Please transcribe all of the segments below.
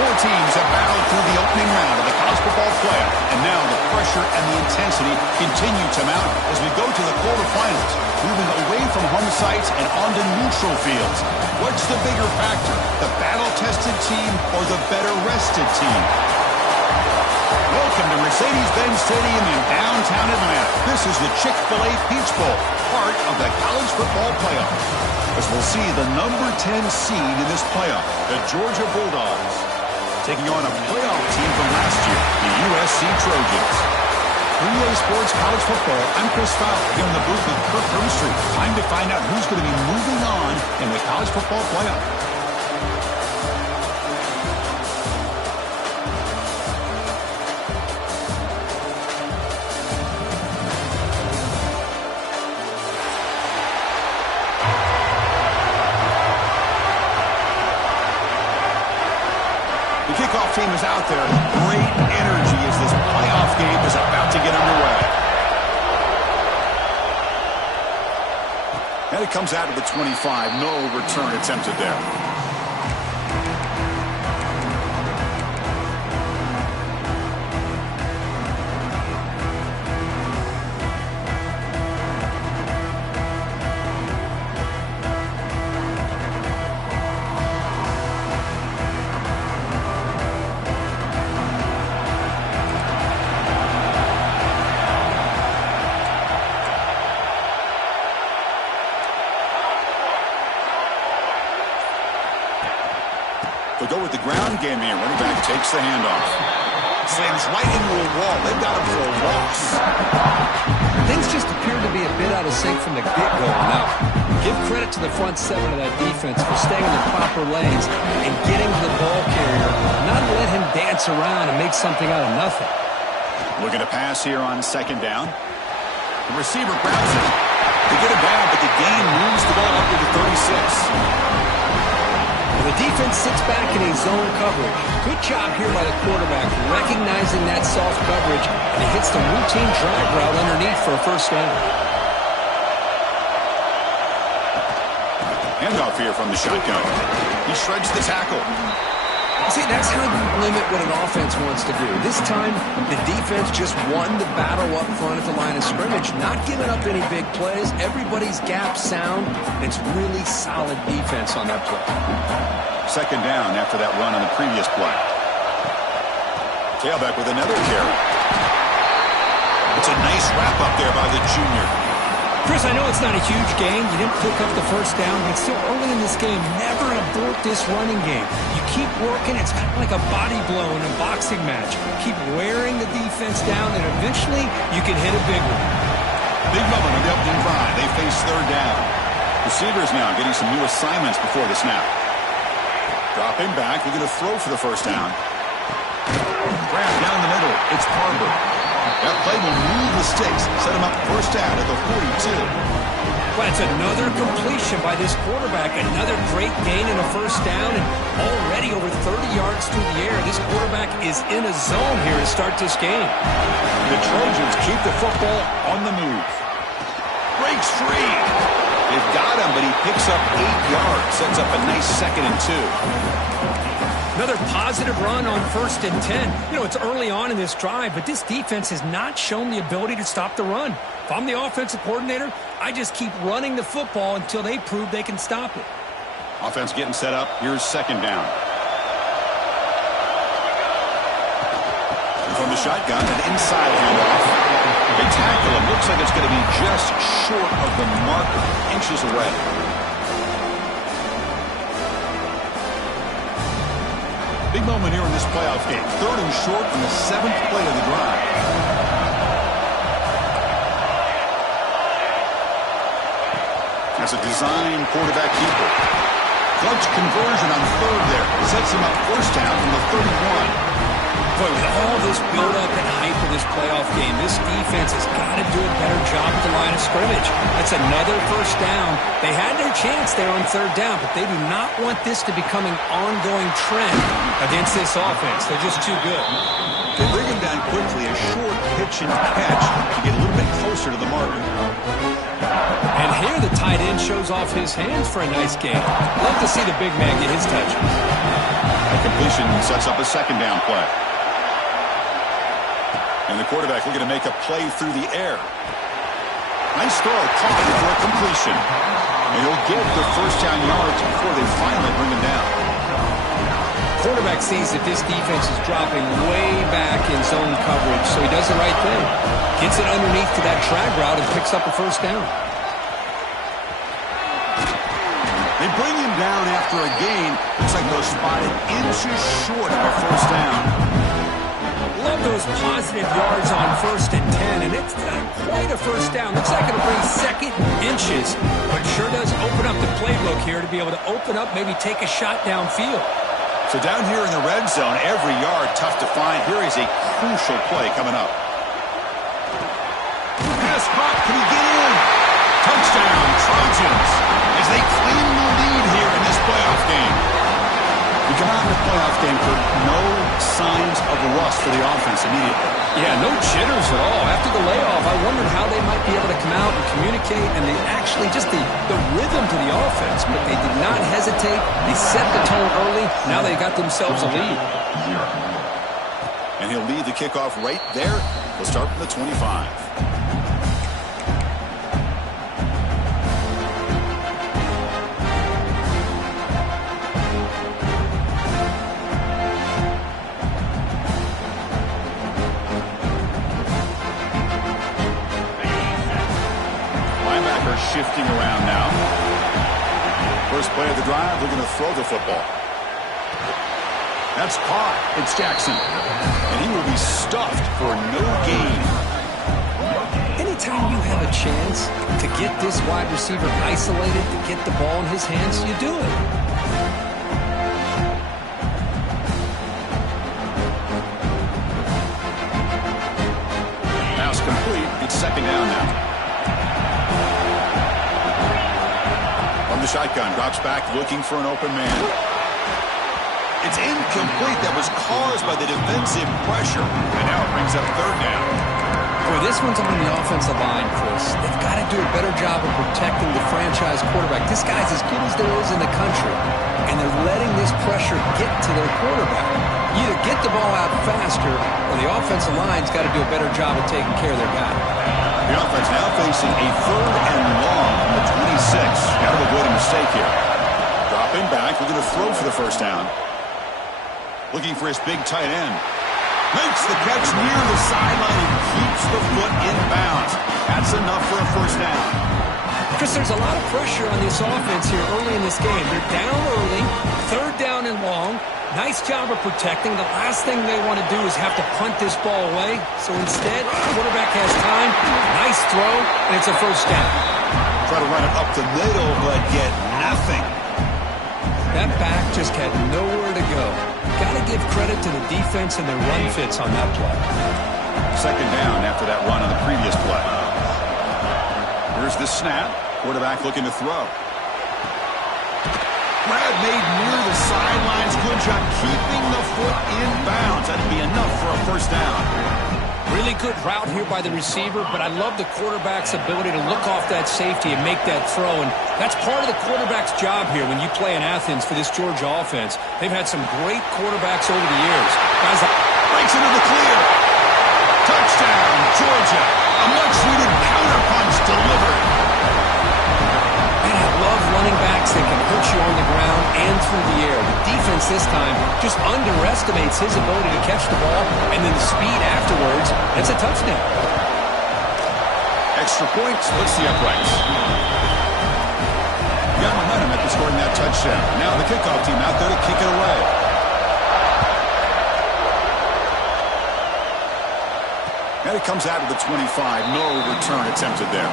Four teams have battled through the opening round of the college football playoff, and now the pressure and the intensity continue to mount as we go to the quarterfinals, moving away from home sites and onto neutral fields. What's the bigger factor, the battle-tested team or the better-rested team? Welcome to Mercedes-Benz Stadium in downtown Atlanta. This is the Chick-fil-A Peach Bowl, part of the college football playoff. As we'll see the number 10 seed in this playoff, the Georgia Bulldogs, taking on a playoff team from last year, the USC Trojans. 3A Sports College Football, I'm Chris Fowler, here in the booth with Kirk Hermstreet. Time to find out who's going to be moving on in the college football playoff. The kickoff team is out there. Great energy as this playoff game is about to get underway. And it comes out of the 25. No return attempted there. They'll go with the ground game here. Running back takes the handoff. Slams right into a wall. They've got him for a loss. Things just appear to be a bit out of sync from the get-go. Now, give credit to the front seven of that defense for staying in the proper lanes and getting to the ball carrier, not let him dance around and make something out of nothing. Looking to pass here on second down. The receiver grabs it. They get it down, but the gain moves the ball up to the 36. The defense sits back in a zone coverage. Good job here by the quarterback, recognizing that soft coverage, and he hits the routine drag route underneath for a first down. Handoff here from the shotgun. He shreds the tackle. See, that's how you limit what an offense wants to do. This time, the defense just won the battle up front at the line of scrimmage, not giving up any big plays. Everybody's gap sound. It's really solid defense on that play. Second down after that run on the previous play. Tailback with another carry. It's a nice wrap up there by the junior. Chris, I know it's not a huge gain. You didn't pick up the first down, but still early in this game, never abort this running game. You keep working. It's kind of like a body blow in a boxing match. Keep wearing the defense down, and eventually you can hit a big one. Big moment on the opening drive. They face third down. Receivers now getting some new assignments before the snap. Dropping back. They're going to throw for the first down. Grab down the middle. It's Barber. That play will move the sticks. Set him up first down at the 42. Well, it's another completion by this quarterback. Another great gain in a first down, and already over 30 yards through the air. This quarterback is in a zone here to start this game. The Trojans keep the football on the move. Breaks free. They've got him, but he picks up 8 yards. Sets up a nice 2nd and 2. Another positive run on 1st and 10. You know, it's early on in this drive, but this defense has not shown the ability to stop the run. If I'm the offensive coordinator, I just keep running the football until they prove they can stop it. Offense getting set up. Here's second down. And from the shotgun, an inside handoff. They tackle him. Looks like it's going to be just short of the marker, inches away. Big moment here in this playoff game. 3rd and short on the 7th play of the drive. That's a design quarterback keeper. Clutch conversion on 3rd there. Sets him up first down from the 31. Boy, with all this build-up and hype for this playoff game, this defense has got to do a better job at the line of scrimmage. That's another first down. They had their chance there on 3rd down, but they do not want this to become an ongoing trend against this offense. They're just too good. They bring him down quickly, a short pitch and catch to get a little bit closer to the marker. And here the tight end shows off his hands for a nice game. Love to see the big man get his touches. A completion sets up a second down play. And the quarterback looking to make a play through the air. Nice throw, caught for a completion. And he'll get the first down yards before they finally bring him down. Quarterback sees that this defense is dropping way back in zone coverage, so he does the right thing. Gets it underneath to that drag route and picks up a first down. They bring him down after a gain. Looks like they're spotted inches short of a first down. Love those positive yards on 1st and 10, and it's not quite a first down. Looks like it'll bring second inches, but sure does open up the playbook here to be able to open up, maybe take a shot downfield. So down here in the red zone, every yard tough to find. Here is a crucial play coming up. Pass caught. Can he get in? Touchdown, Trojans, as they claim the lead here in this playoff game. We come out in the playoff game for no signs of rust for the offense immediately. Yeah, no jitters at all. After the layoff, I wondered how they might be able to come out and communicate, and they actually just the rhythm to the offense, but they did not hesitate. They set the tone early. Now they got themselves a lead. And he'll lead the kickoff right there. We'll start from the 25. Shifting around now. First play of the drive, looking to throw the football. That's caught. It's Jackson. And he will be stuffed for no gain. Anytime you have a chance to get this wide receiver isolated, to get the ball in his hands, you do it. Pass complete. It's second down now. The shotgun drops back looking for an open man. It's incomplete. That was caused by the defensive pressure. And now it brings up third down. Boy, this one's on the offensive line, Chris. They've got to do a better job of protecting the franchise quarterback. This guy's as good as there is in the country. And they're letting this pressure get to their quarterback. You either get the ball out faster or the offensive line's got to do a better job of taking care of their guy. The offense now facing a third and long from the 26. Got to avoid a mistake here. Dropping back, looking to throw for the first down. Looking for his big tight end. Makes the catch near the sideline and keeps the foot in bounds. That's enough for a first down. Chris, there's a lot of pressure on this offense here early in this game. They're down early, third down and long. Nice job of protecting. The last thing they want to do is have to punt this ball away. So instead, the quarterback has time. Nice throw, and it's a first down. Try to run it up the middle, but get nothing. That back just had nowhere to go. Got to give credit to the defense and their run fits on that play. Second down after that run on the previous play. Here's the snap. Quarterback looking to throw. Brad made near the sidelines. Good job keeping the foot in bounds. That'd be enough for a first down. Really good route here by the receiver, but I love the quarterback's ability to look off that safety and make that throw. And that's part of the quarterback's job here when you play in Athens for this Georgia offense. They've had some great quarterbacks over the years. Guys like breaks into the clear. Touchdown, Georgia. A much-needed counterpunch delivered. And I love running backs that can hurt you on the ground and through the air. The defense this time just underestimates his ability to catch the ball, and then the speed afterwards. It's a touchdown. Extra point splits the uprights. Got momentum after scoring that touchdown. Now the kickoff team out there to kick it away. And it comes out of the 25. No return attempted there.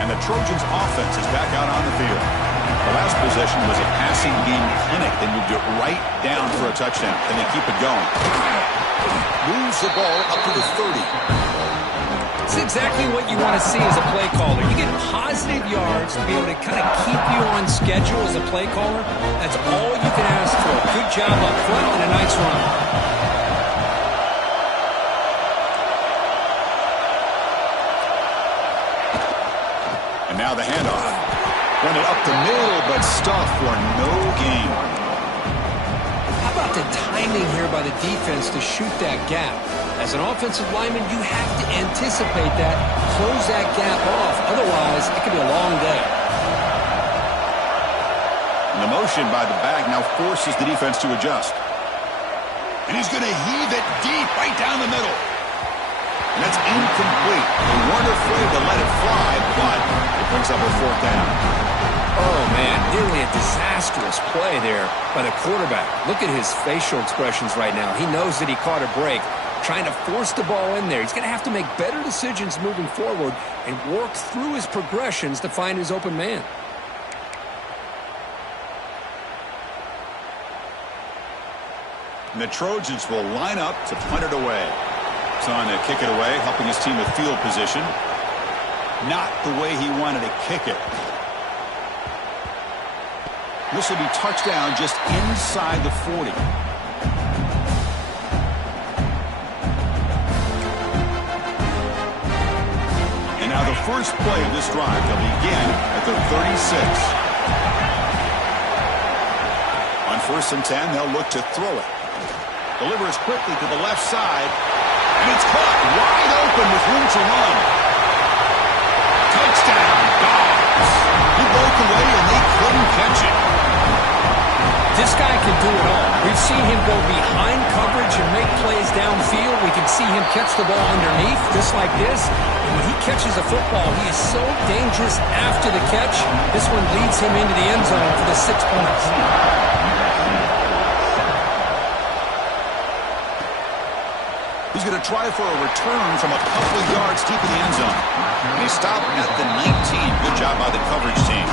And the Trojans offense is back out on the field. The last possession was a passing game clinic. They moved it right down for a touchdown. Can they keep it going? Moves the ball up to the 30. It's exactly what you want to see as a play caller. You get positive yards to be able to kind of keep you on schedule as a play caller. That's all you can ask for. Good job up front and a nice run. And now the handoff. Run it up the middle, but stuffed for no gain. How about the timing here by the defense to shoot that gap? As an offensive lineman, you have to anticipate that, close that gap off. Otherwise, it could be a long day. And the motion by the back now forces the defense to adjust. And he's going to heave it deep right down the middle. And that's incomplete. They weren't afraid to let it fly, but it brings up a fourth down. Oh, man, nearly a disastrous play there by the quarterback. Look at his facial expressions right now. He knows that he caught a break, trying to force the ball in there. He's going to have to make better decisions moving forward and work through his progressions to find his open man. And the Trojans will line up to punt it away. It's on to kick it away, helping his team with field position. Not the way he wanted to kick it. This will be touchdown just inside the 40. And now the first play of this drive will begin at the 36. On 1st and 10, they'll look to throw it. Delivers quickly to the left side. And it's caught wide open with room to run. Touchdown, Dogs. He broke away and they couldn't catch it. This guy can do it all. We've seen him go behind coverage and make plays downfield. We can see him catch the ball underneath, just like this. And when he catches a football, he is so dangerous after the catch. This one leads him into the end zone for the 6 points. He's going to try for a return from a couple of yards deep in the end zone. And he stopped at the 19. Good job by the coverage team.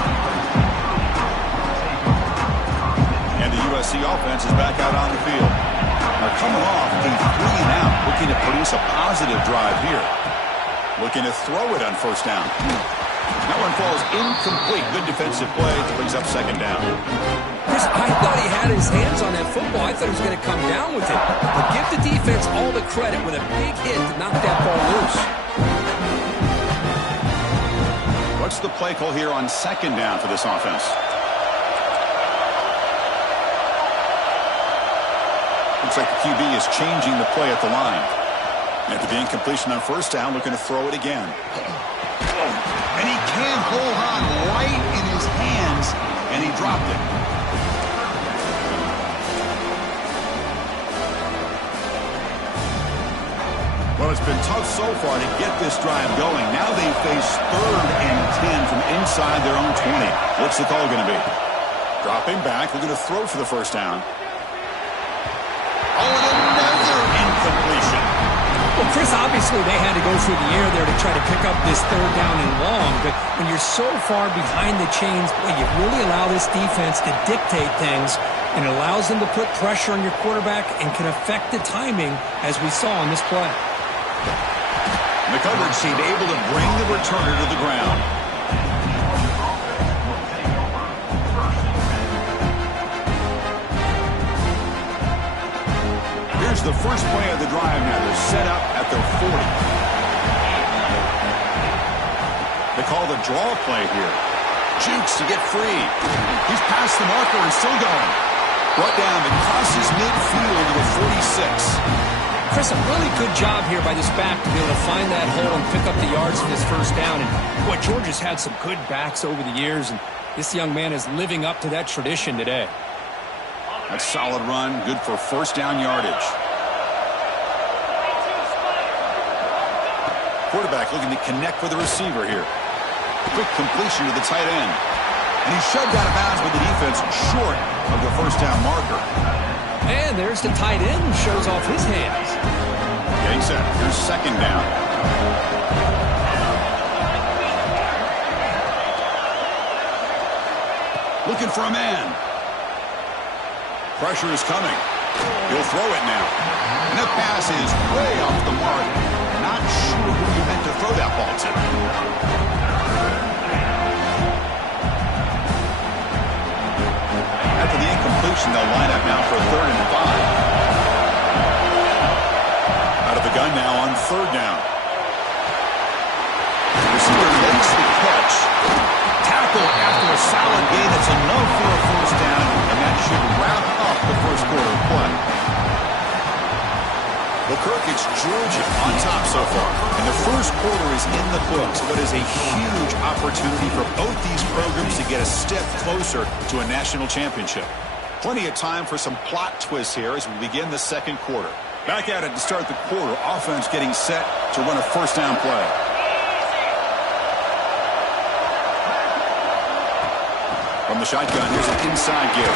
And the USC offense is back out on the field. They're coming off a 3-and-out, looking to produce a positive drive here. Looking to throw it on 1st down. That one falls incomplete. Good defensive play. Brings up 2nd down. Chris, I thought he had his hands on that football. I thought he was going to come down with it. But give the defense all the credit with a big hit to knock that ball loose. What's the play call here on 2nd down for this offense? Looks like the QB is changing the play at the line. After the incompletion on 1st down, looking to throw it again. And he can't hold on right in his hands, and he dropped it. Well, it's been tough so far to get this drive going. Now they face 3rd and 10 from inside their own 20. What's the call going to be? Dropping back, looking to throw for the 1st down. Oh, and another incompletion. Well, Chris, obviously they had to go through the air there to try to pick up this 3rd down and long, but when you're so far behind the chains, boy, you really allow this defense to dictate things, and it allows them to put pressure on your quarterback and can affect the timing, as we saw on this play. And the coverage team able to bring the returner to the ground. Here's the first play of the drive now. They're set up at their 40. They call the draw play here. Jukes to get free. He's past the marker and still going. Brought down and crosses midfield to the 46. Chris, a really good job here by this back to be able to find that hole and pick up the yards for this 1st down. And boy, Georgia's had some good backs over the years, and this young man is living up to that tradition today. A solid run, good for 1st down yardage. Quarterback looking to connect with the receiver here. Quick completion to the tight end. And he's shoved out of bounds with the defense short of the 1st down marker. And there's the tight end who shows off his hands. Getting set. Here's 2nd down. Looking for a man. Pressure is coming. He'll throw it now. And the pass is way off the mark. Not sure who he meant to throw that ball Well, Kirk, it's Georgia on top so far. And the first quarter is in the books. What is a huge opportunity for both these programs to get a step closer to a national championship. Plenty of time for some plot twists here as we begin the second quarter. Back at it to start the quarter. Offense getting set to run a first down play. From the shotgun, here's an inside give.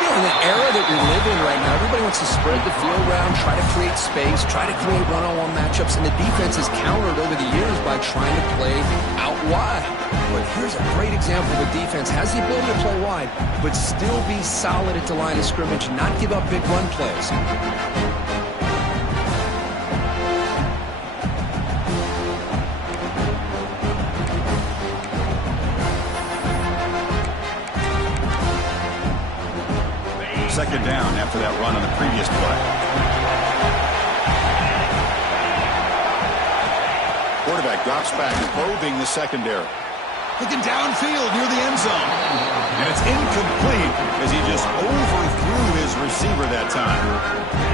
You know, in the era that we live in right now, everybody wants to spread the field around, try to create space, try to create one-on-one matchups, and the defense is countered over the years by trying to play out wide. But here's a great example of a defense has the ability to play wide, but still be solid at the line of scrimmage and not give up big run plays. Second down after that run on the previous play. Quarterback drops back, probing the secondary. Looking downfield near the end zone. And it's incomplete as he just overthrew his receiver that time.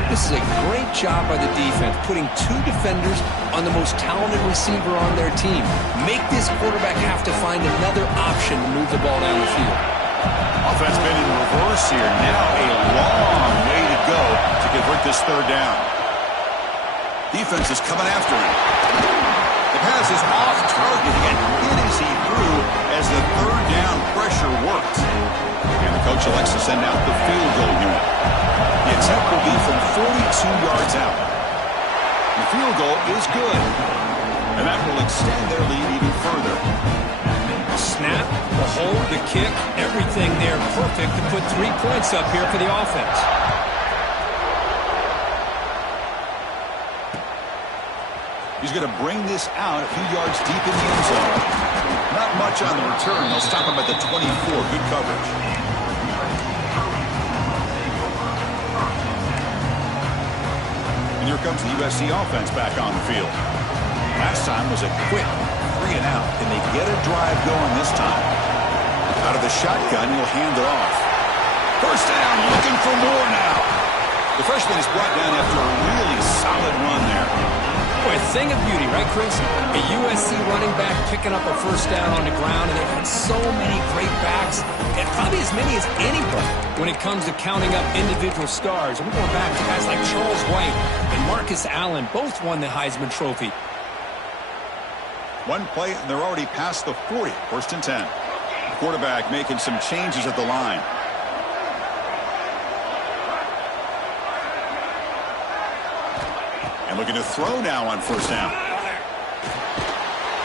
This is a great job by the defense, putting two defenders on the most talented receiver on their team. Make this quarterback have to find another option to move the ball down the field. Offense been in reverse here. Now a long way to go to convert this third down. Defense is coming after him. The pass is off target. He got hit as he threw as the third down pressure worked. And the coach elects to send out the field goal unit. The attempt will be from 42 yards out. The field goal is good. And that will extend their lead even further. Snap, the hold, the kick, everything there perfect to put 3 points up here for the offense. He's going to bring this out a few yards deep in the end zone. Not much on the return. They'll stop him at the 24. Good coverage. And here comes the USC offense back on the field. Last time was a quick 3 and out. Can they get a drive going this time? Out of the shotgun, he'll hand it off. First down, looking for more now. The freshman is brought down after a really solid run there. Boy, a thing of beauty, right, Chris? A USC running back picking up a first down on the ground, and they've had so many great backs, and probably as many as anybody when it comes to counting up individual stars. And we're going back to guys like Charles White and Marcus Allen, both won the Heisman Trophy. One play, and they're already past the 40. First and 10. Quarterback making some changes at the line. And looking to throw now on first down.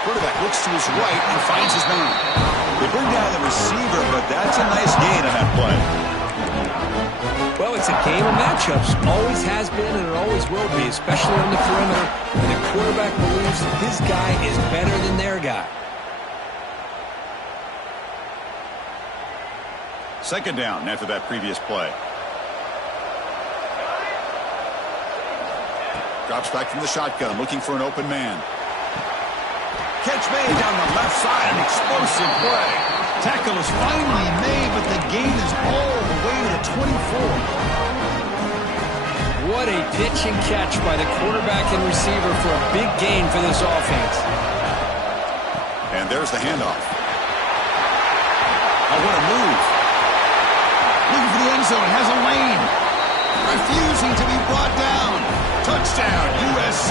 Quarterback looks to his right and finds his man. They bring down the receiver, but that's a nice gain on that play. Well, it's a game of matchups. Always has been and it always will be, especially on the perimeter. And the quarterback believes his guy is better than their guy. Second down after that previous play. Drops back from the shotgun, looking for an open man. Catch made down the left side, an explosive play. Tackle is finally made, but the gain is all the way to the 24. What a pitch and catch by the quarterback and receiver for a big gain for this offense. And there's the handoff. Oh, what a move. Looking for the end zone, has a lane. Refusing to be brought down. Touchdown, USC.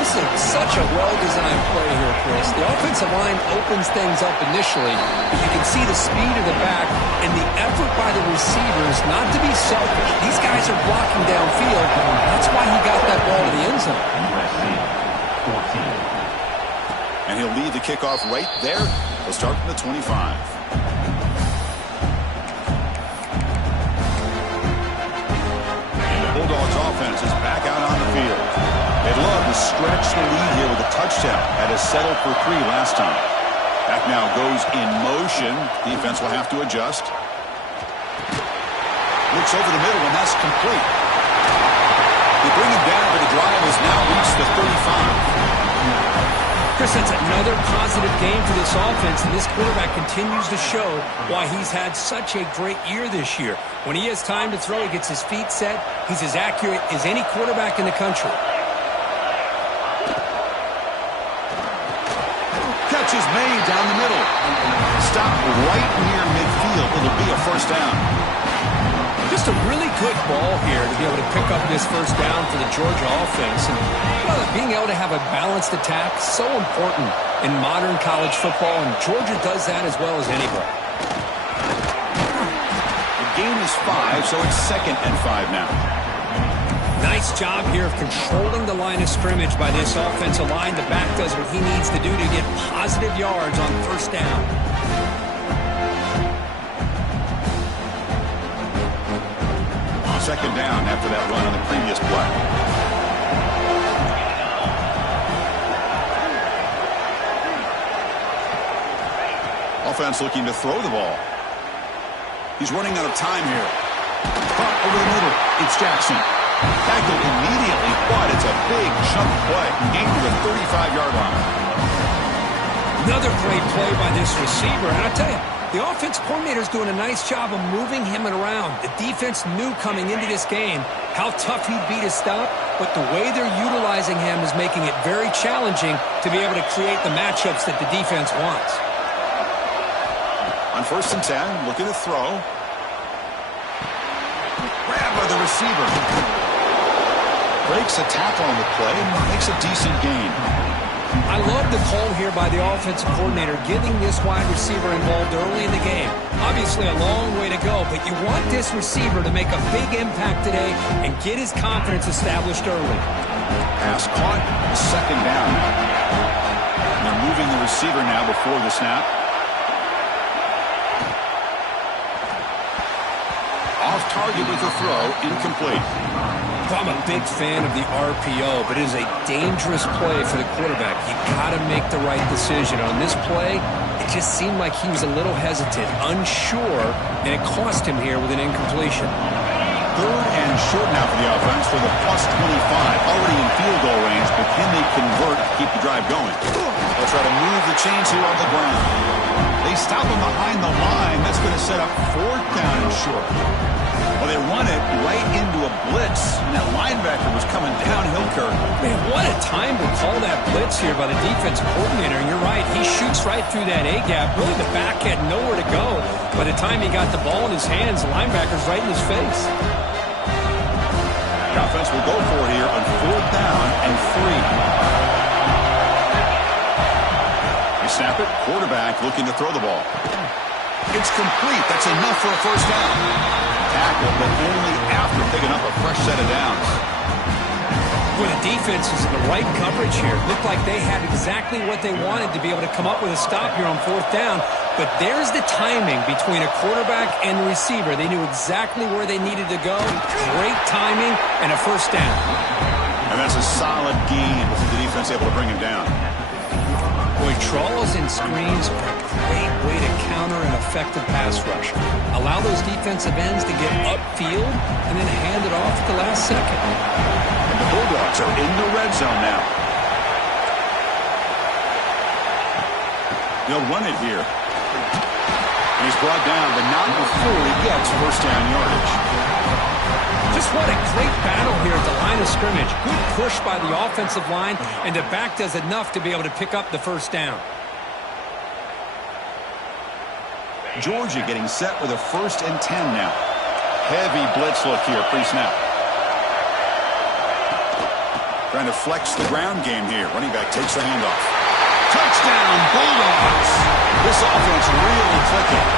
This is such a well-designed play here, Chris. The offensive line opens things up initially, but you can see the speed of the back and the effort by the receivers not to be selfish. These guys are blocking downfield. That's why he got that ball to the end zone. And he'll lead the kickoff right there. He'll start from the 25. Bulldogs offense is back out on the field. They'd love to stretch the lead here with a touchdown. Had us settled for 3 last time. Back now goes in motion. Defense will have to adjust. Looks over the middle, and that's complete. They bring him down, but the drive has now reached the 35. Chris, sets another positive game for this offense, and this quarterback continues to show why he's had such a great year this year. When he has time to throw, he gets his feet set. He's as accurate as any quarterback in the country. Catch is made down the middle. Stop right near midfield. It'll be a first down. Just a really good ball here to be able to pick up this first down for the Georgia offense. And being able to have a balanced attack, so important in modern college football, and Georgia does that as well as anybody. The gain is 5, so it's 2nd and 5 now. Nice job here of controlling the line of scrimmage by this offensive line. The back does what he needs to do to get positive yards on first down. Second down after that run on the previous play. Offense looking to throw the ball. He's running out of time here. Pump over the middle. It's Jackson. Tackled immediately, but it's a big chunk play. Gained to the 35-yard line. Another great play by this receiver. And I tell you, the offense coordinator's doing a nice job of moving him around. The defense knew coming into this game how tough he'd be to stop, but the way they're utilizing him is making it very challenging to be able to create the matchups that the defense wants. On 1st and 10, looking to throw. Grab by the receiver. Breaks a tackle on the play and makes a decent gain. I love the call here by the offensive coordinator, getting this wide receiver involved early in the game. Obviously a long way to go, but you want this receiver to make a big impact today and get his confidence established early. Pass caught, 2nd down. And they're moving the receiver now before the snap. Off target with the throw, incomplete. I'm a big fan of the RPO, but it is a dangerous play for the quarterback. You got to make the right decision. On this play, it just seemed like he was a little hesitant, unsure, and it cost him here with an incompletion. 3rd and short now for the offense for the +25. Already in field goal range, but can they convert to keep the drive going? They'll try to move the chains here on the ground. They stop him behind the line. That's going to set up 4th down and short. Well, they run it right into a blitz, and that linebacker was coming downhill, Kirk. Man, what a time to call that blitz here by the defensive coordinator. And you're right, he shoots right through that A-gap. Really, the back had nowhere to go. By the time he got the ball in his hands, the linebacker's right in his face. The offense will go for it here on 4th down and 3. They snap it. Quarterback looking to throw the ball. It's complete. That's enough for a first down. Tackle, but only after picking up a fresh set of downs. Well, the defense is in the right coverage here. Looked like they had exactly what they wanted to be able to come up with a stop here on 4th down. But there's the timing between a quarterback and the receiver. They knew exactly where they needed to go. Great timing and a first down. And that's a solid gain with the defense able to bring him down. Boy, draws and screens are a great way to counter an effective pass rush. Allow those defensive ends to get upfield and then hand it off at the last second. And the Bulldogs are in the red zone now. They'll run it here. And he's brought down, but not before he gets first down yardage. Just what a great battle here at the line of scrimmage. Good push by the offensive line, and the back does enough to be able to pick up the first down. Georgia getting set with a 1st and 10 now. Heavy blitz look here pre-snap. Trying to flex the ground game here. Running back takes the handoff. Touchdown, Bulldogs! This offense really clicking.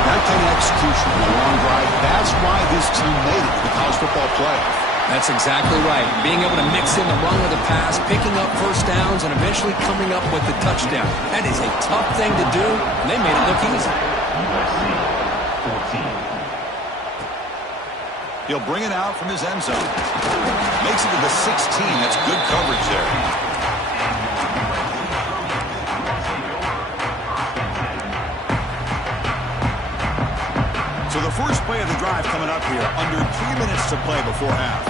That kind of execution in a long drive, that's why this team made it to the college football playoff. That's exactly right. Being able to mix in the run with the pass, picking up first downs, and eventually coming up with the touchdown. That is a tough thing to do, and they made it look easy. He'll bring it out from his end zone. Makes it to the 16. That's good coverage there. So the first play of the drive coming up here. Under 3 minutes to play before half.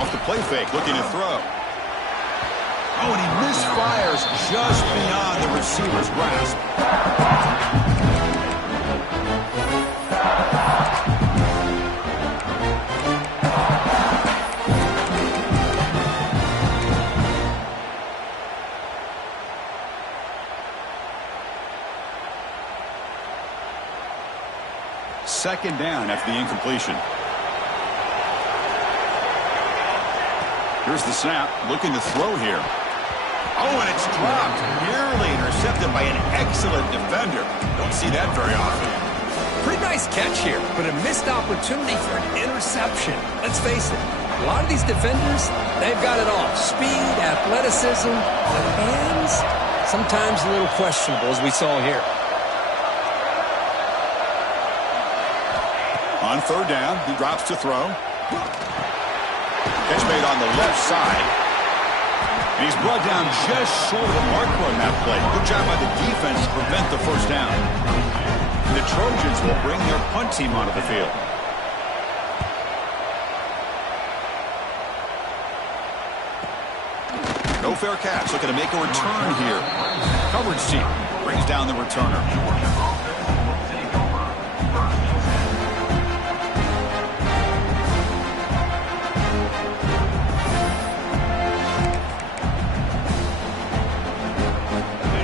Off the play fake, looking to throw. Oh, and he misfires just beyond the receiver's grasp. Second down after the incompletion. Here's the snap, looking to throw here. Oh, and it's dropped. Nearly intercepted by an excellent defender. Don't see that very often. Pretty nice catch here, but a missed opportunity for an interception. Let's face it, a lot of these defenders, they've got it all. Speed, athleticism, but hands, sometimes a little questionable, as we saw here. On third down, he drops to throw. Catch made on the left side. And he's brought down just short of the marker on that play. Good job by the defense to prevent the first down. The Trojans will bring their punt team onto the field. No fair catch. Looking to make a return here. Coverage team brings down the returner.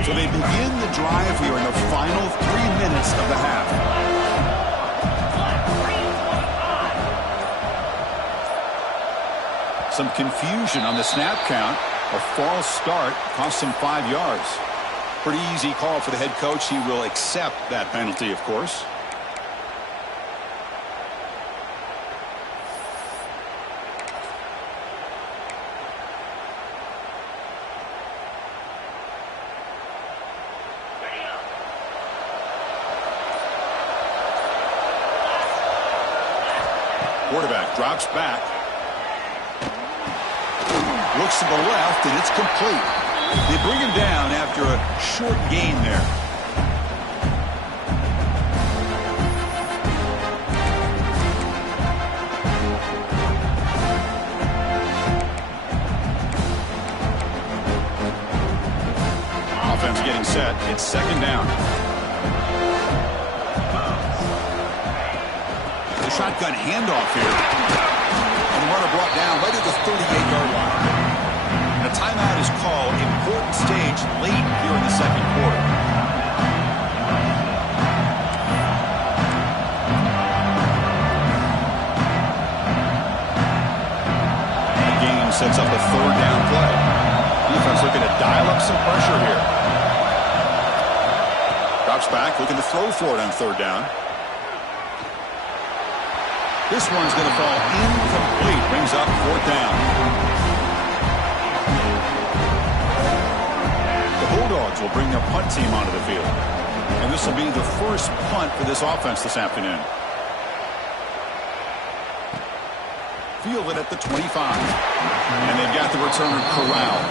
So they begin the drive here in the final 3 minutes of the half. Some confusion on the snap count. A false start cost him 5 yards. Pretty easy call for the head coach. He will accept that penalty, of course. Quarterback drops back. Looks to the left, and it's complete. They bring him down after a short gain there. Offense getting set. It's second down. The shotgun handoff here. And the runner brought down right at the 38-yard line. And a timeout is called. Important stage late here in the second quarter. The game sets up a third down play. Defense looking to dial up some pressure here. Drops back, looking to throw for it on third down. This one's going to fall incomplete. Brings up fourth down. The Bulldogs will bring their punt team onto the field. And this will be the first punt for this offense this afternoon. Fielded at the 25. And they've got the returner corralled.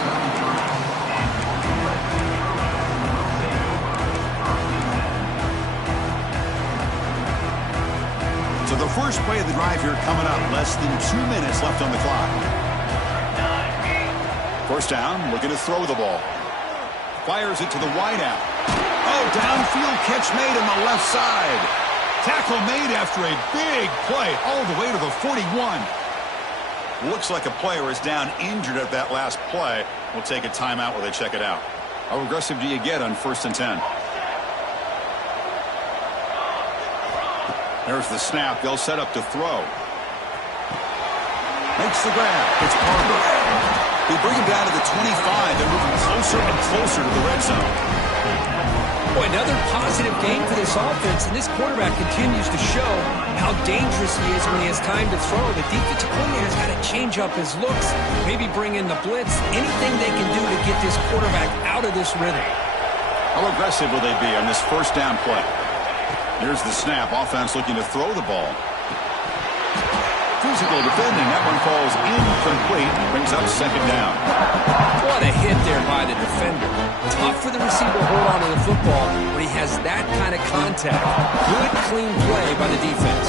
So the first play of the drive here coming up. Less than 2 minutes left on the clock. First down, looking to throw the ball. Fires it to the wideout. Oh, downfield catch made on the left side. Tackle made after a big play all the way to the 41. Looks like a player is down injured at that last play. We'll take a timeout while they check it out. How aggressive do you get on 1st and 10? There's the snap. They'll set up to throw. Makes the grab. It's Parker. They bring him down to the 25. They're moving closer and closer to the red zone. Boy, another positive game for this offense, and this quarterback continues to show how dangerous he is when he has time to throw. The defensive coordinator's got to change up his looks, maybe bring in the blitz, anything they can do to get this quarterback out of this rhythm. How aggressive will they be on this first down play? Here's the snap. Offense looking to throw the ball. Physical defending. That one falls incomplete. Brings up second down. What a hit there by the defender. Tough for the receiver to hold on to the football when he has that kind of contact. Good, clean play by the defense.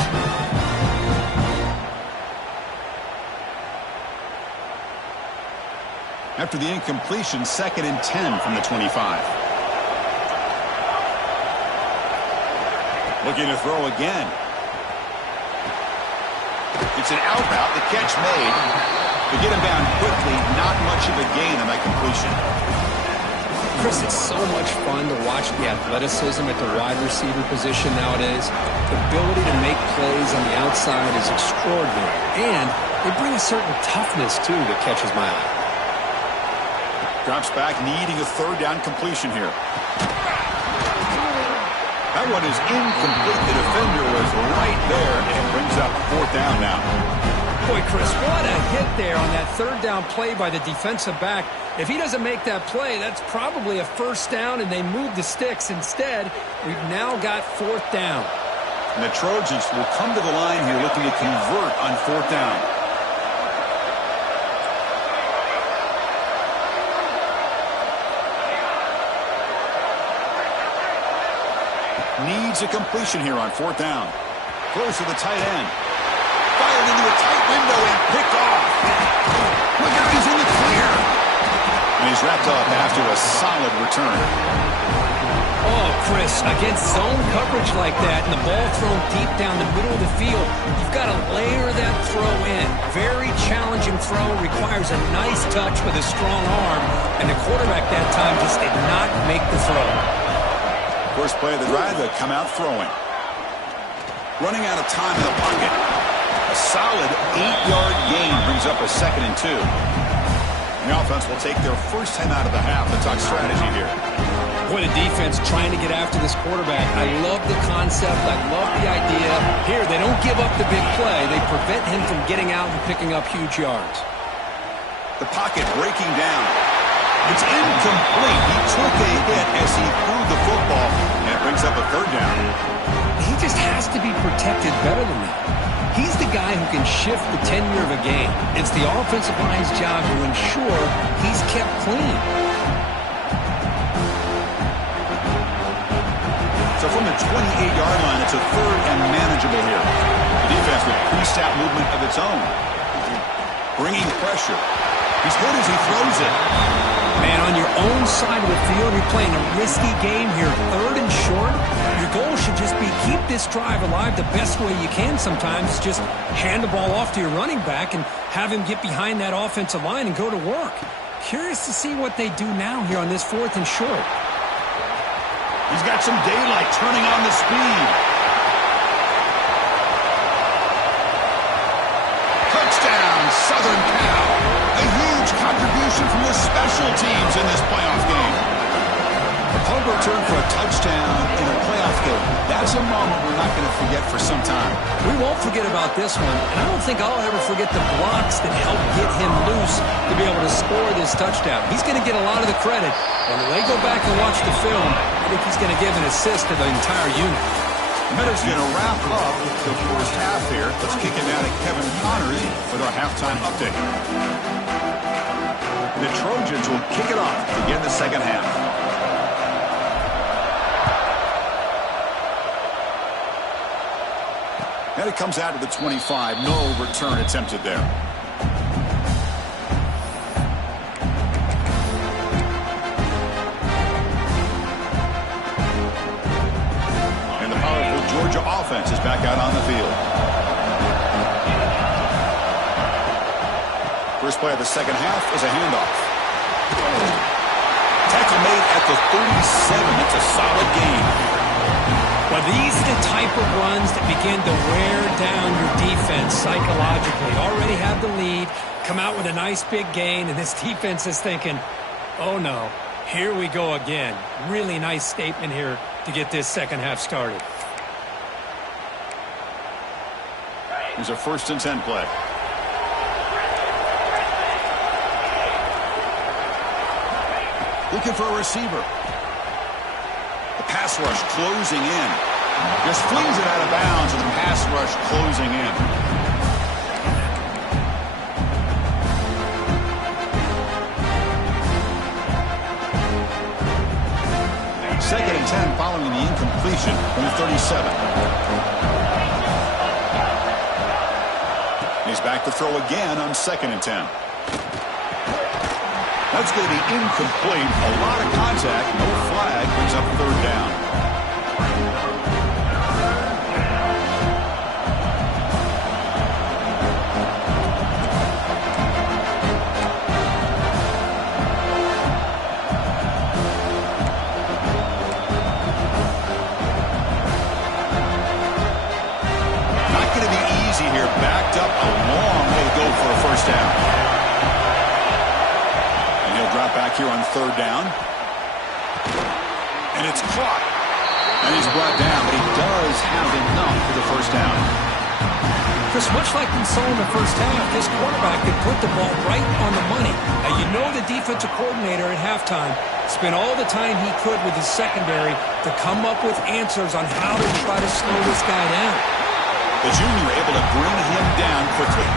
After the incompletion, 2nd and 10 from the 25. Looking to throw again. It's an out route. The catch made. To get him down quickly, not much of a gain on that completion. Chris, it's so much fun to watch the athleticism at the wide receiver position nowadays. The ability to make plays on the outside is extraordinary. And they bring a certain toughness, too, that catches my eye. Drops back, needing a 3rd down completion here. That one is incomplete. The defender was right there and brings up 4th down now. Boy, Chris, what a hit there on that 3rd down play by the defensive back. If he doesn't make that play, that's probably a 1st down, and they move the sticks. Instead, we've now got 4th down. And the Trojans will come to the line here looking to convert on 4th down. Needs a completion here on 4th down. Close to the tight end. Fired into a tight window and picked off. Look out, he's in the clear. And he's wrapped up after a solid return. Oh, Chris, against zone coverage like that and the ball thrown deep down the middle of the field, you've got to layer that throw in. Very challenging throw, requires a nice touch with a strong arm, and the quarterback that time just did not make the throw. First play of the drive, they'll come out throwing. Running out of time in the pocket. A solid 8-yard gain brings up a 2nd and 2. The offense will take their first time out of the half. Let's talk strategy here. What a defense trying to get after this quarterback. I love the concept. I love the idea. Here, they don't give up the big play. They prevent him from getting out and picking up huge yards. The pocket breaking down. It's incomplete. He took a hit as he threw the football, and it brings up a 3rd down. He just has to be protected better than that. He's the guy who can shift the tenure of a game. It's the offensive line's job to ensure he's kept clean. So from the 28-yard line, it's a 3rd and manageable here. The defense with pre-snap movement of its own. Bringing pressure. He's hit as he throws it. Man, on your own side of the field, you're playing a risky game here. 3rd and short. Your goal should just be keep this drive alive the best way you can sometimes. Just hand the ball off to your running back and have him get behind that offensive line and go to work. Curious to see what they do now here on this 4th and short. He's got some daylight turning on the speed. Touchdown, Southern Cal. A huge contribution from the special teams in this playoff game. A punt return for a touchdown in a playoff game. That's a moment we're not going to forget for some time. We won't forget about this one, and I don't think I'll ever forget the blocks that helped get him loose to be able to score this touchdown. He's going to get a lot of the credit. When they go back and watch the film, I think he's going to give an assist to the entire unit. The Miners going to wrap up the first half here. Let's kick it down to Kevin Connors with our halftime update. The Trojans will kick it off to begin the second half. And it comes out to the 25. No return attempted there. And the powerful Georgia offense is back out on the field. First play of the second half is a handoff. Tackle made at the 37. It's a solid gain. Well, these are the type of runs that begin to wear down your defense psychologically. Already have the lead, come out with a nice big gain, and this defense is thinking, oh no, here we go again. Really nice statement here to get this second half started. Here's a 1st and 10 play. Looking for a receiver. The pass rush closing in. Just flings it out of bounds with the pass rush closing in. Second and 10 following the incompletion from the 37. He's back to throw again on 2nd and 10. That's going to be incomplete. A lot of contact. No flag. Brings up third down. Not going to be easy here. Backed up a long way to go for a first down. Drop back here on third down. And it's caught. And he's brought down, but he does have enough for the first down. Chris, much like we saw in the first half, this quarterback could put the ball right on the money. Now, you know the defensive coordinator at halftime spent all the time he could with his secondary to come up with answers on how to try to slow this guy down. The junior able to bring him down quickly.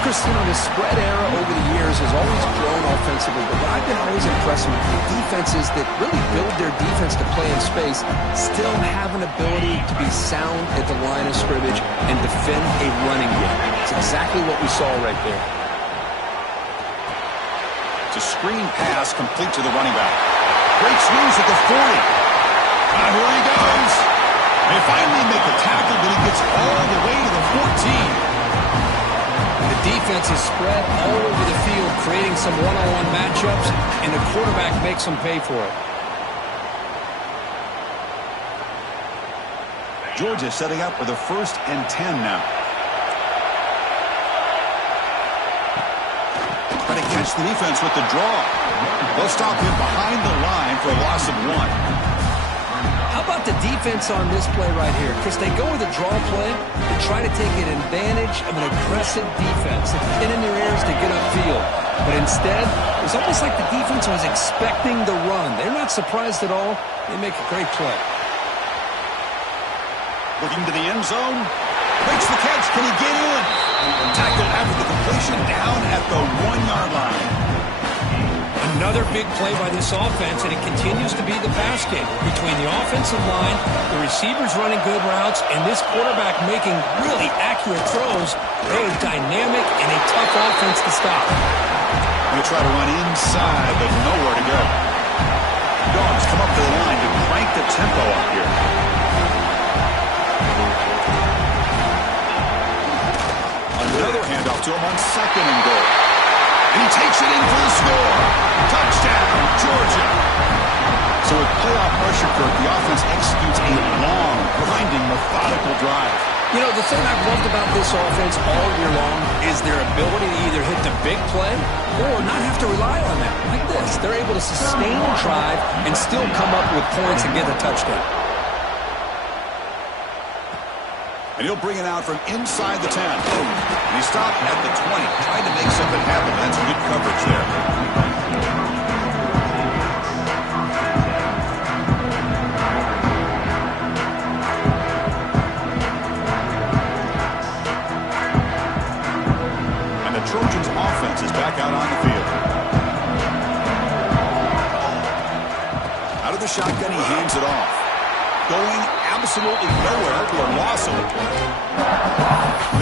Chris, you know, the spread era over the years has always grown offensively, but what I've been always impressed with defenses that really build their defense to play in space still have an ability to be sound at the line of scrimmage and defend a running game. It's exactly what we saw right there. It's a screen pass complete to the running back. Breaks loose at the 40. Here he goes. They finally make the tackle, but he gets all the way to the 14. The defense is spread all over the field, creating some one-on-one matchups, and the quarterback makes them pay for it. Georgia setting up for the 1st and 10 now. Trying to catch the defense with the draw. They'll stop him behind the line for a loss of 1. How about the defense on this play right here? Chris, they go with a draw play and try to take an advantage of an aggressive defense. They pin in their ears to get upfield. But instead, it's almost like the defense was expecting the run. They're not surprised at all. They make a great play. Looking to the end zone. Makes the catch. Can he get in? Tackled after the completion down at the 1-yard line. Another big play by this offense, and it continues to be the pass game between the offensive line, the receivers running good routes, and this quarterback making really accurate throws. They are dynamic and a tough offense to stop. They try to run inside, but nowhere to go. Dogs come up to the line to crank the tempo up here. Another handoff to him on 2nd and goal. And he takes it in for the score. Touchdown, Georgia. So with playoff pressure, Kirk, the offense executes a long, grinding, methodical drive. You know, the thing I've loved about this offense all year long is their ability to either hit the big play or not have to rely on that. Like this, they're able to sustain a drive and still come up with points and get a touchdown. And he'll bring it out from inside the 10. And he stopped at the 20, trying to make something happen. That's good coverage there. And the Trojans' offense is back out on the field. Out of the shotgun, he hands it off. Going absolutely nowhere to a loss of the play.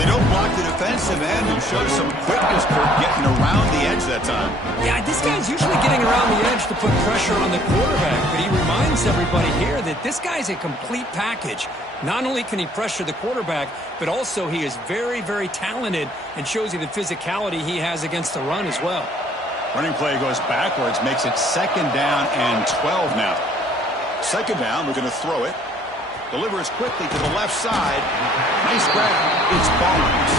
They don't block the defensive end and show some quickness for getting around the edge that time. Yeah, this guy's usually getting around the edge to put pressure on the quarterback, but he reminds everybody here that this guy's a complete package. Not only can he pressure the quarterback, but also he is very, very talented and shows you the physicality he has against the run as well. Running play goes backwards, makes it 2nd down and 12 now. 2nd down, we're going to throw it. Delivers quickly to the left side. Nice grab. It's Barnes.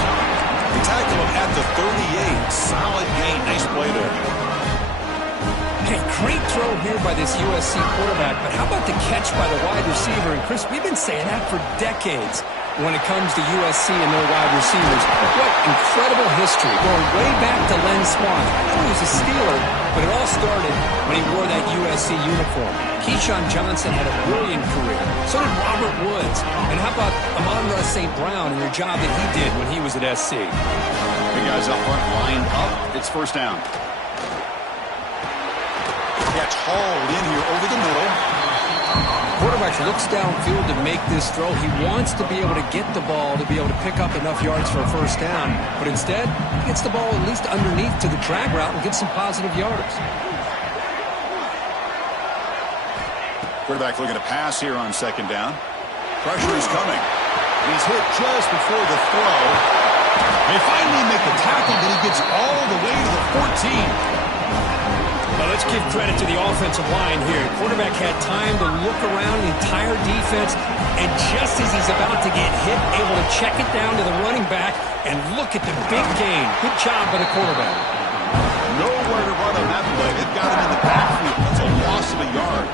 They tackle him at the 38. Solid gain. Nice play there. Hey, great throw here by this USC quarterback, but how about the catch by the wide receiver? And Chris, we've been saying that for decades when it comes to USC and their wide receivers. What incredible history, going way back to Len Swan. He was a Steeler, but it all started when he wore that USC uniform. Keyshawn Johnson had a brilliant career. So did Robert Woods. And how about Amon-Ra St. Brown and the job that he did when he was at SC? Big guys up front lined up. It's 1st down. Gets hauled in here over the middle. Quarterback looks downfield to make this throw. He wants to be able to get the ball to be able to pick up enough yards for a first down. But instead, he gets the ball at least underneath to the drag route and gets some positive yards. Quarterback looking to pass here on second down. Pressure is coming. He's hit just before the throw. They finally make the tackle, but he gets all the way to the 14. Well, let's give credit to the offensive line here. The quarterback had time to look around the entire defense, and just as he's about to get hit, able to check it down to the running back, and look at the big gain. Good job by the quarterback. Nowhere to run on that play. They've got him in the backfield. That's a loss of a yard.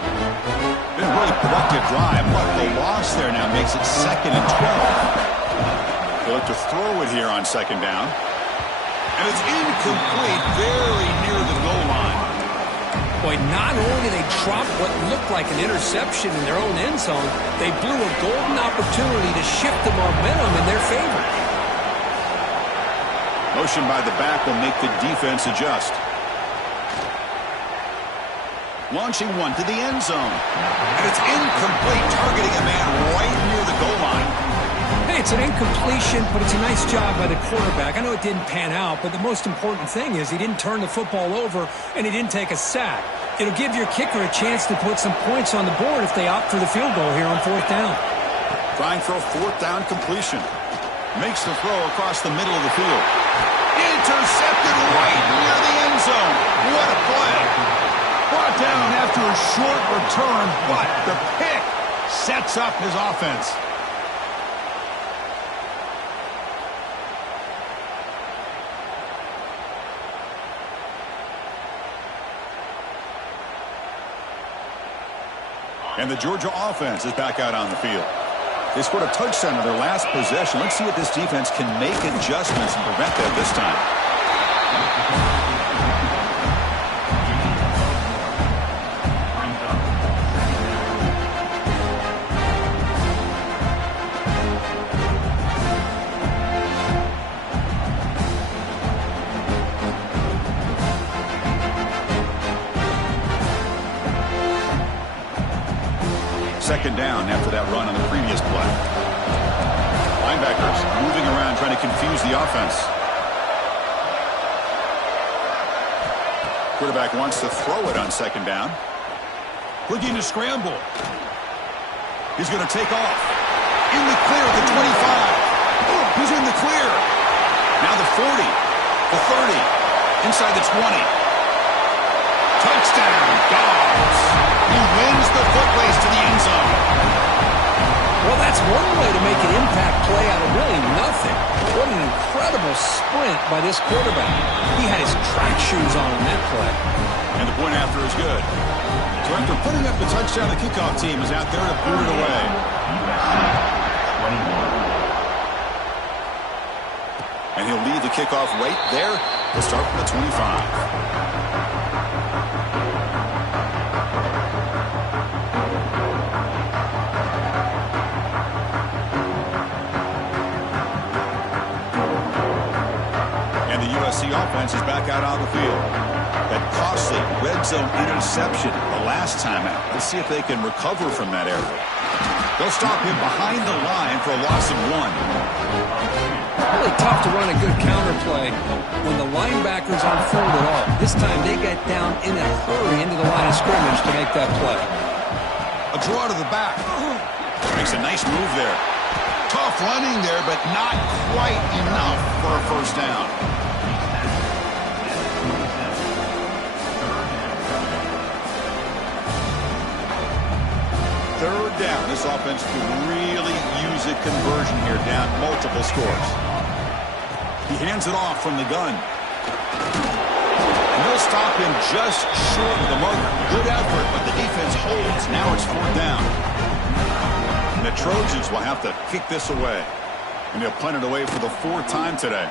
Been a really productive drive, but the loss there now makes it 2nd and 12. They look to throw it here on second down. And it's incomplete, very near the goal line. Boy, not only did they drop what looked like an interception in their own end zone, they blew a golden opportunity to shift the momentum in their favor. Motion by the back will make the defense adjust. Launching one to the end zone. And it's incomplete, targeting a man right near the goal line. Hey, it's an incompletion, but it's a nice job by the quarterback. I know it didn't pan out, but the most important thing is he didn't turn the football over and he didn't take a sack. It'll give your kicker a chance to put some points on the board if they opt for the field goal here on 4th down. Trying for a 4th down completion. Makes the throw across the middle of the field. Intercepted right near the end zone. What a play. Brought down after a short return, but the pick sets up his offense. And the Georgia offense is back out on the field. They scored a touchdown in their last possession. Let's see if this defense can make adjustments and prevent that this time. Second down after that run on the previous play. Linebackers moving around trying to confuse the offense. Quarterback wants to throw it on second down. Looking to scramble. He's going to take off. In the clear at the 25. He's in the clear. Now the 40. The 30. Inside the 20. Touchdown, Dogs. He wins the foot race to the end zone. Well, that's one way to make an impact play out of really nothing. What an incredible sprint by this quarterback. He had his track shoes on that play. And the point after is good. So after putting up the touchdown, the kickoff team is out there to boot it away. And he'll leave the kickoff right there. We'll start from the 25. USC offense is back out on the field. That costly red zone interception the last time out. Let's see if they can recover from that error. They'll stop him behind the line for a loss of 1. Really tough to run a good counter play when the linebackers aren't filled at all. This time they get down in a hurry into the line of scrimmage to make that play. A draw to the back. Makes a nice move there. Tough running there, but not quite enough for a first down. Third down. This offense could really use a conversion here, down multiple scores. He hands it off from the gun. And they'll stop him just short of the marker. Good effort, but the defense holds. Now it's 4th down. And the Trojans will have to kick this away. And they'll punt it away for the 4th time today.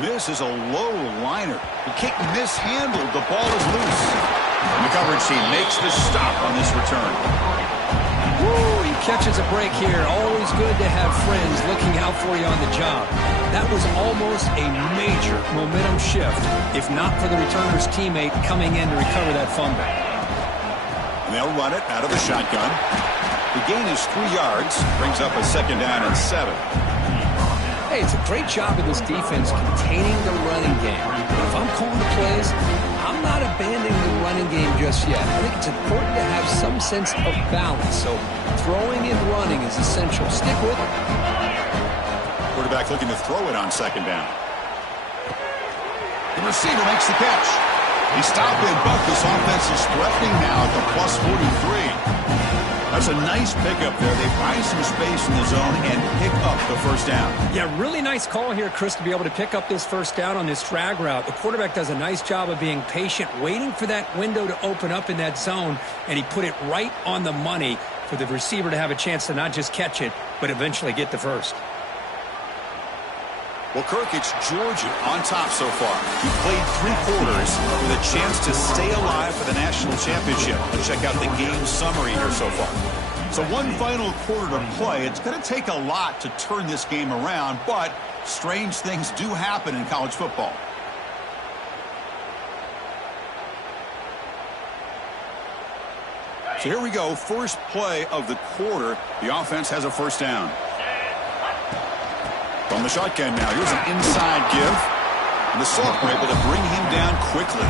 This is a low liner. The kick mishandled. The ball is loose. And the coverage team makes the stop on this return. Woo, he catches a break here. Always good to have friends looking out for you on the job. That was almost a major momentum shift, if not for the returner's teammate coming in to recover that fumble. And they'll run it out of the shotgun. The gain is 3 yards. Brings up a 2nd down and 7. Hey, it's a great job of this defense containing the running game. But if I'm calling the plays, I'm not abandoning the running game just yet. I think it's important to have some sense of balance. So throwing and running is essential. Stick with it. Quarterback looking to throw it on 2nd down. The receiver makes the catch. He stopped in, but this offense is threatening now at the plus 43. That's a nice pickup there. They find some space in the zone and pick up the 1st down. Yeah, really nice call here, Chris, to be able to pick up this 1st down on this drag route. The quarterback does a nice job of being patient, waiting for that window to open up in that zone, and he put it right on the money for the receiver to have a chance to not just catch it, but eventually get the 1st. Well, Kirk, it's Georgia on top so far. He played 3 quarters with a chance to stay alive for the national championship. Let's check out the game summary here so far. So 1 final quarter to play. It's going to take a lot to turn this game around, but strange things do happen in college football. So here we go. First play of the quarter. The offense has a 1st down. From the shotgun now, here's an inside give. And the Sophomore able to bring him down quickly.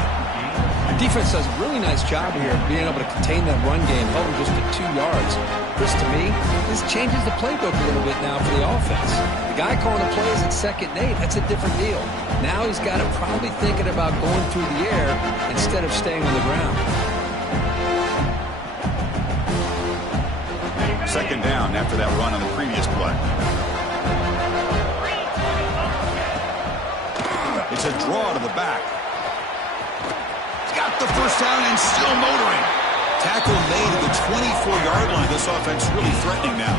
The defense does a really nice job here of being able to contain that run game, held him just to 2 yards. Chris, to me, this changes the playbook a little bit now for the offense. The guy calling the plays at 2nd and 8, that's a different deal. Now he's got him probably thinking about going through the air instead of staying on the ground. 2nd down after that run on the previous play. It's a draw to the back. He's got the 1st down and still motoring. Tackle made at the 24-yard line. This offense really threatening now.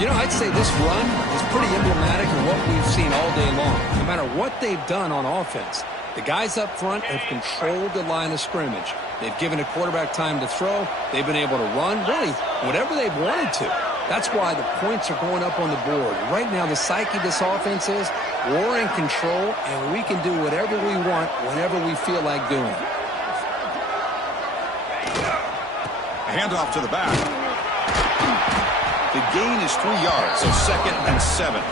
You know, I'd say this run is pretty emblematic of what we've seen all day long. No matter what they've done on offense, the guys up front have controlled the line of scrimmage. They've given a quarterback time to throw. They've been able to run, really, whatever they've wanted to. That's why the points are going up on the board. Right now, the psyche of this offense is we're in control, and we can do whatever we want whenever we feel like doing it. A handoff to the back. The gain is 3 yards, so 2nd and 7.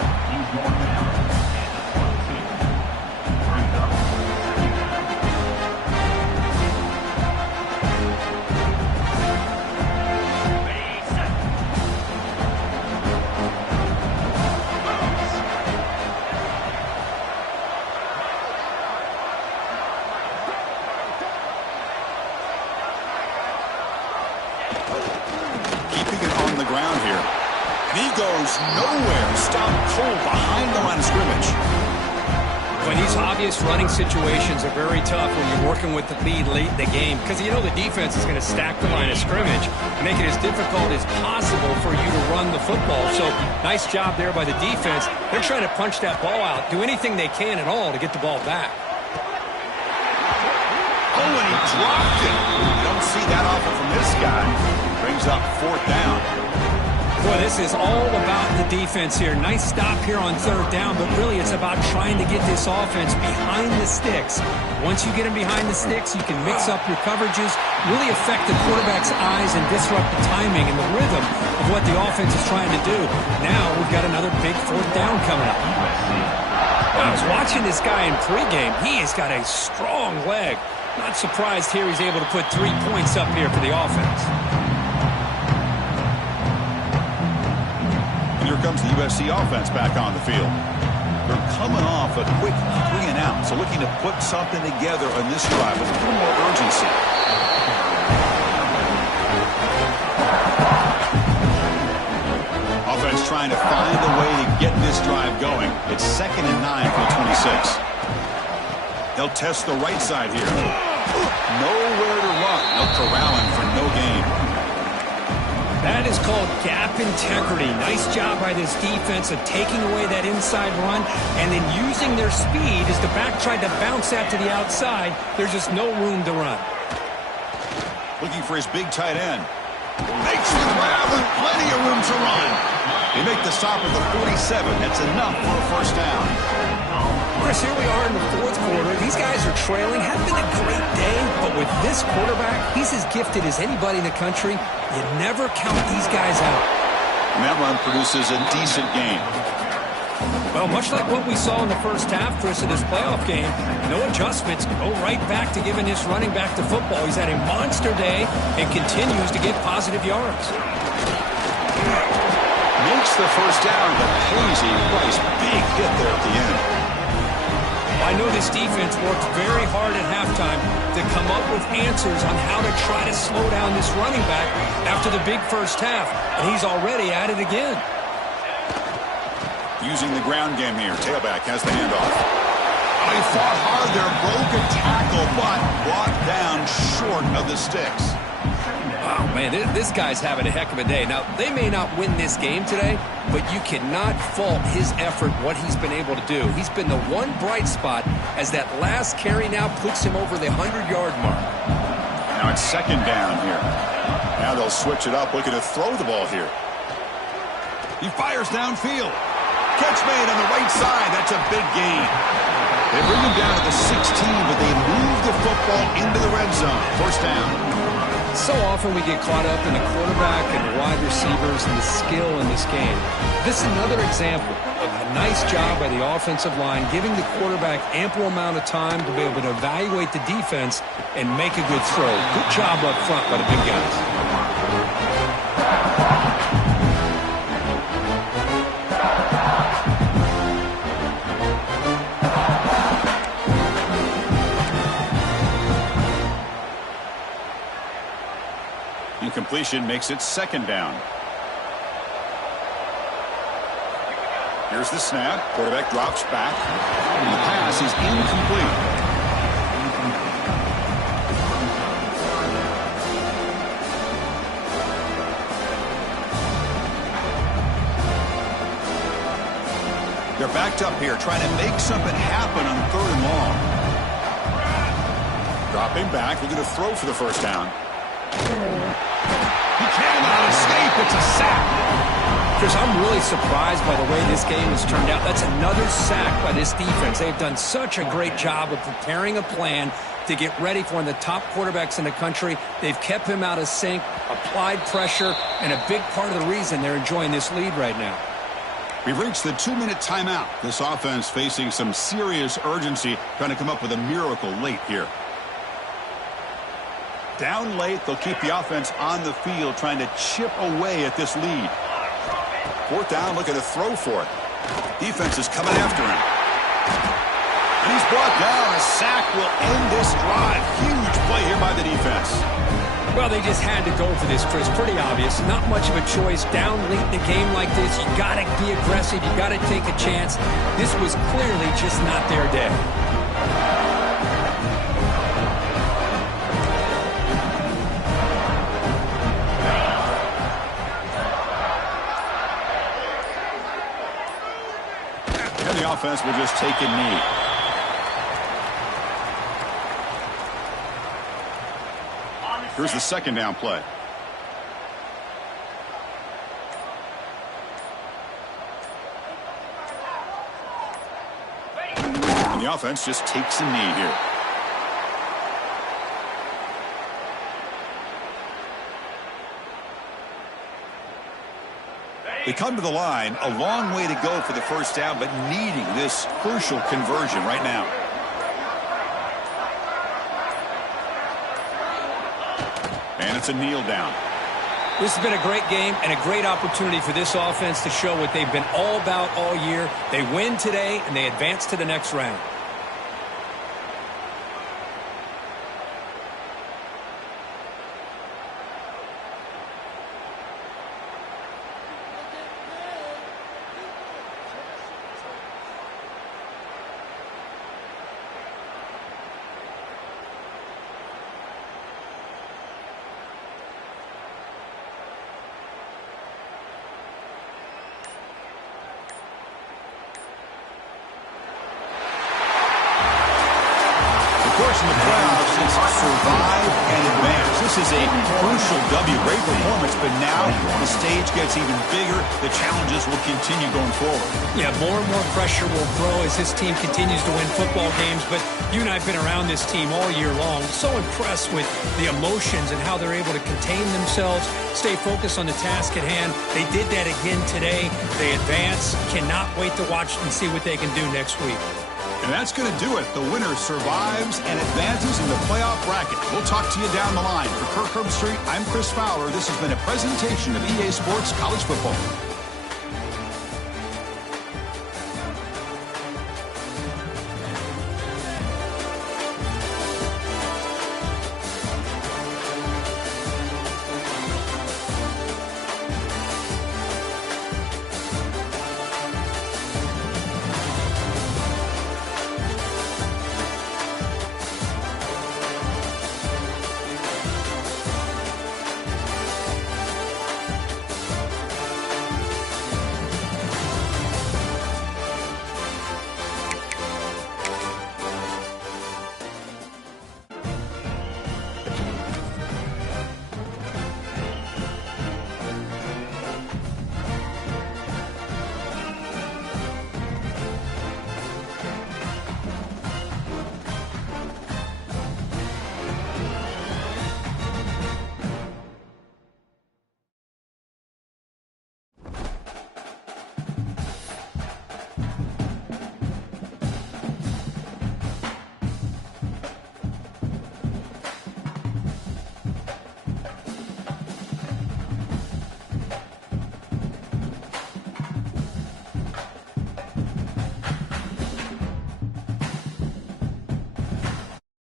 Goes nowhere. Stop cold behind the line of scrimmage. Boy, these obvious running situations are very tough when you're working with the lead late in the game because you know the defense is going to stack the line of scrimmage and make it as difficult as possible for you to run the football. So nice job there by the defense. They're trying to punch that ball out, do anything they can at all to get the ball back. Oh, and he dropped it. You don't see that often from this guy. Brings up 4th down. Boy, this is all about the defense here. Nice stop here on 3rd down, but really it's about trying to get this offense behind the sticks. Once you get them behind the sticks, you can mix up your coverages, really affect the quarterback's eyes and disrupt the timing and the rhythm of what the offense is trying to do. Now we've got another big 4th down coming up. I was watching this guy in pregame. He has got a strong leg. Not surprised here he's able to put 3 points up here for the offense. Here comes the USC offense back on the field. They're coming off a quick 3 and out, so looking to put something together on this drive with a little more urgency. Offense trying to find a way to get this drive going. It's 2nd and 9 for the 26. They'll test the right side here. Nowhere to run. They'll corral him for no gain. That is called gap integrity. Nice job by this defense of taking away that inside run and then using their speed as the back tried to bounce that to the outside. There's just no room to run. Looking for his big tight end. Makes the grab with plenty of room to run. They make the stop at the 47. That's enough for a 1st down. Chris, here we are in the fourth quarter. These guys are trailing. Had been a great day, but with this quarterback, he's as gifted as anybody in the country. You never count these guys out. And that run produces a decent gain. Well, much like what we saw in the first half, Chris, of this playoff game, no adjustments. Go right back to giving this running back to football. He's had a monster day and continues to get positive yards. Makes the first down, but pays a price. Big hit there at the end. I know this defense worked very hard at halftime to come up with answers on how to try to slow down this running back after the big first half, and he's already at it again. Using the ground game here. Tailback has the handoff. Oh, he fought hard there. Broke a tackle, but brought down short of the sticks. Wow, man, this guy's having a heck of a day. Now, they may not win this game today, but you cannot fault his effort, what he's been able to do. He's been the one bright spot as that last carry now puts him over the 100-yard mark. Now it's second down here. Now they'll switch it up, looking to throw the ball here. He fires downfield. Catch made on the right side. That's a big gain. They bring him down to the 16, but they move the football into the red zone. First down. So often we get caught up in the quarterback and the wide receivers and the skill in this game. This is another example of a nice job by the offensive line, giving the quarterback ample amount of time to be able to evaluate the defense and make a good throw. Good job up front by the big guys. Incompletion makes it second down. Here's the snap. Quarterback drops back. And the pass is incomplete. They're backed up here, trying to make something happen on third and long. Dropping back, looking to throw for the first down. He cannot escape. It's a sack. Chris, I'm really surprised by the way this game has turned out. That's another sack by this defense. They've done such a great job of preparing a plan to get ready for one of the top quarterbacks in the country. They've kept him out of sync, applied pressure, and a big part of the reason they're enjoying this lead right now. We've reached the 2-minute timeout. This offense facing some serious urgency, trying to come up with a miracle late here. Down late, they'll keep the offense on the field, trying to chip away at this lead. Fourth down, looking to throw for it. Defense is coming after him. And he's brought down. A sack will end this drive. Huge play here by the defense. Well, they just had to go for this, Chris. Pretty obvious. Not much of a choice. Down late in a game like this, you got to be aggressive. You got to take a chance. This was clearly just not their day. The offense will just take a knee. Here's the second down play. And the offense just takes a knee here. They come to the line, a long way to go for the first down, but needing this crucial conversion right now. And it's a kneel down. This has been a great game and a great opportunity for this offense to show what they've been all about all year. They win today, and they advance to the next round. the playoffs, it's survive and advance. This is a crucial W. Great performance, but now the stage gets even bigger. The challenges will continue going forward. Yeah, more and more pressure will grow as this team continues to win football games, but you and I have been around this team all year long. So impressed with the emotions and how they're able to contain themselves, stay focused on the task at hand. They did that again today. They advance. Cannot wait to watch and see what they can do next week. And that's going to do it. The winner survives and advances in the playoff bracket. We'll talk to you down the line. For Kirk Herbstreit, I'm Chris Fowler. This has been a presentation of EA Sports College Football.